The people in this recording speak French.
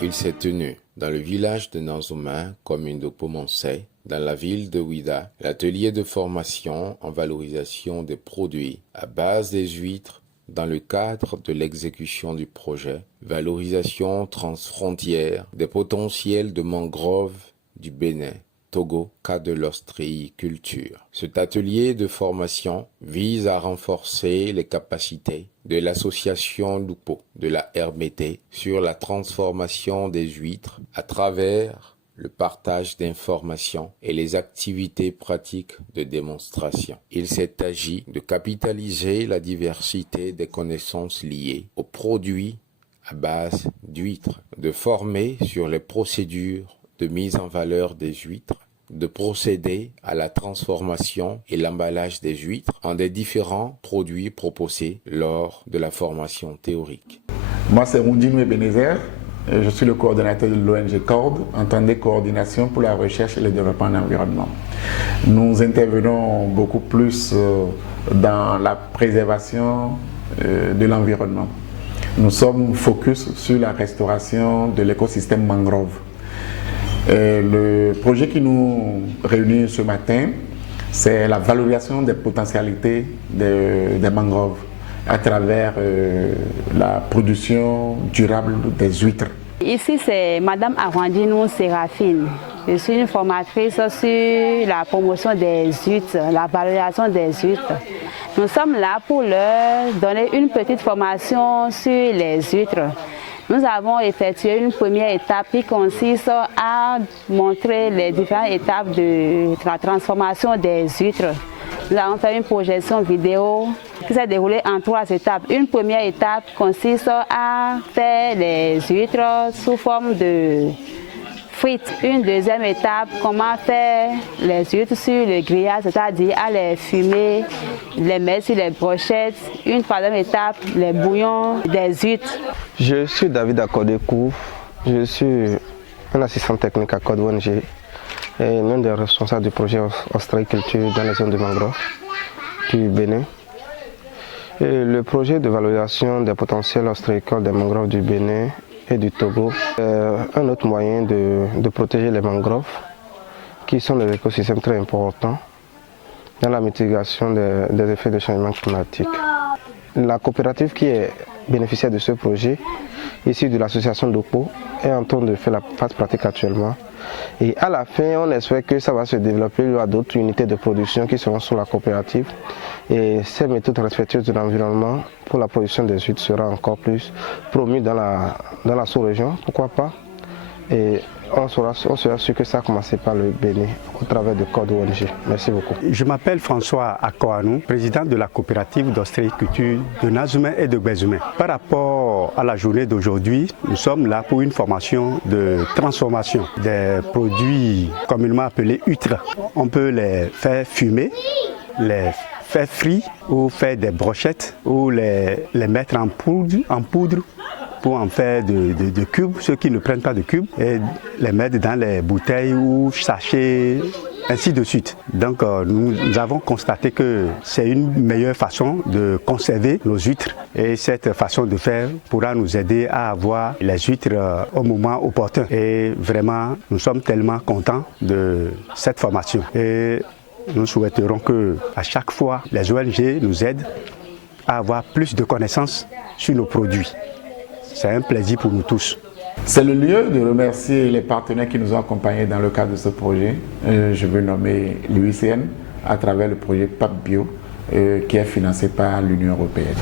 Il s'est tenu dans le village de Nanzouma, commune de Pomonsey, dans la ville de Ouida, l'atelier de formation en valorisation des produits à base des huîtres dans le cadre de l'exécution du projet Valorisation transfrontière des potentiels de mangroves du Bénin, Togo, cas de l'ostréiculture. Cet atelier de formation vise à renforcer les capacités de l'association Lupo de la RBT sur la transformation des huîtres à travers le partage d'informations et les activités pratiques de démonstration. Il s'est agi de capitaliser la diversité des connaissances liées aux produits à base d'huîtres, de former sur les procédures de mise en valeur des huîtres, de procéder à la transformation et l'emballage des huîtres en des différents produits proposés lors de la formation théorique. Moi, c'est Roundino Ebenezer. Je suis le coordonnateur de l'ONG CORD, entendez Coordination pour la recherche et le développement en environnement. Nous intervenons beaucoup plus dans la préservation de l'environnement. Nous sommes focus sur la restauration de l'écosystème mangrove. Le projet qui nous réunit ce matin, c'est la valorisation des potentialités des mangroves à travers la production durable des huîtres. Ici, c'est Madame Arwandino Séraphine. Je suis une formatrice sur la promotion des huîtres, la valorisation des huîtres. Nous sommes là pour leur donner une petite formation sur les huîtres. Nous avons effectué une première étape qui consiste à montrer les différentes étapes de la transformation des huîtres. Nous avons fait une projection vidéo qui s'est déroulée en 3 étapes. Une première étape consiste à faire les huîtres sous forme de frites. Une deuxième étape, comment faire les huîtres sur le grillage, c'est-à-dire à les fumer, les mettre sur les brochettes. Une troisième étape, les bouillons des huîtres. Je suis David Akodekou, je suis un assistant technique à Code ONG et l'un des responsables du projet ostréiculture dans les zones de mangrove du Bénin. Et le projet de valorisation des potentiels ostréicoles des mangroves du Bénin et du Togo est un autre moyen de protéger les mangroves, qui sont des écosystèmes très importants dans la mitigation des effets du changement climatique. La coopérative qui est bénéficiaire de ce projet, issue de l'association Lupo, est en train de faire la phase pratique actuellement. Et à la fin, on espère que ça va se développer à d'autres unités de production qui seront sous la coopérative. Et ces méthodes respectueuses de l'environnement pour la production des huîtres sera encore plus promue dans la sous-région, pourquoi pas. Et on sera sûr que ça a commencé par le Bénin au travers de Code ONG. Merci beaucoup. Je m'appelle François Akoanou, président de la coopérative d'ostréiculture de Nanzouma et de Bézoumé. Par rapport à la journée d'aujourd'hui, nous sommes là pour une formation de transformation des produits communément appelés huîtres. On peut les faire fumer, les faire frire ou faire des brochettes ou les mettre en poudre pour en faire de cubes, ceux qui ne prennent pas de cubes, et les mettre dans les bouteilles ou sachets, ainsi de suite. Donc nous avons constaté que c'est une meilleure façon de conserver nos huîtres et cette façon de faire pourra nous aider à avoir les huîtres au moment opportun. Et vraiment, nous sommes tellement contents de cette formation. Et nous souhaiterons que à chaque fois, les ONG nous aident à avoir plus de connaissances sur nos produits. C'est un plaisir pour nous tous. C'est le lieu de remercier les partenaires qui nous ont accompagnés dans le cadre de ce projet. Je veux nommer l'UICN à travers le projet PAP Bio qui est financé par l'Union européenne.